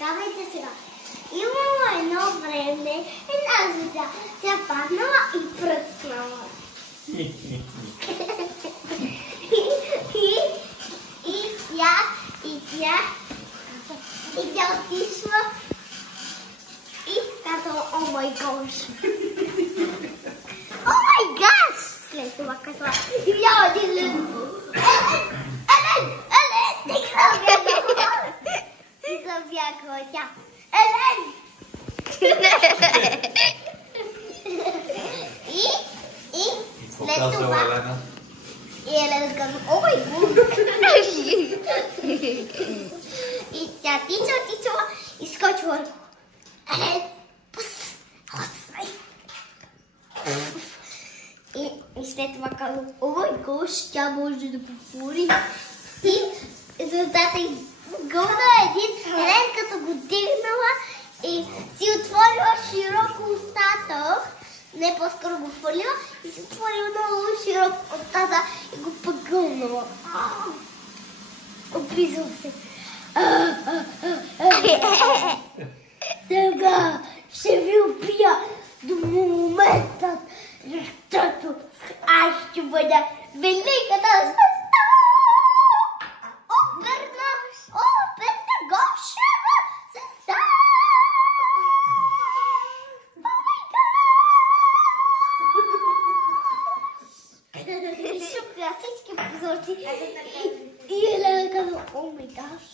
Давайте сега. Имало едно време, една звезда. Тя паднала и пръцнала. И тя отишла и казала, о май гош. О май гаш! След това казала, и взяла един лед. Елен! Ти забягала! Ти забягала тя. Елен! И след това... И Елена казва, о май гош! И тя тичала и скочила. Елен! Пус! Отстай! И след това казва, о май гош, тя може да говори. И звездата изгълна един Елен, като го дигнала и си отворила широко устата. Не, по-скоро го хвърлила и си отворила много широко устата и го пъгълнала. Облизала се. Сега ще ви убия до момента, защото аз ще бъда великата звезда. Оперна Гошева звезда. И шукля всички позорци. И Елена казва, о май гаш.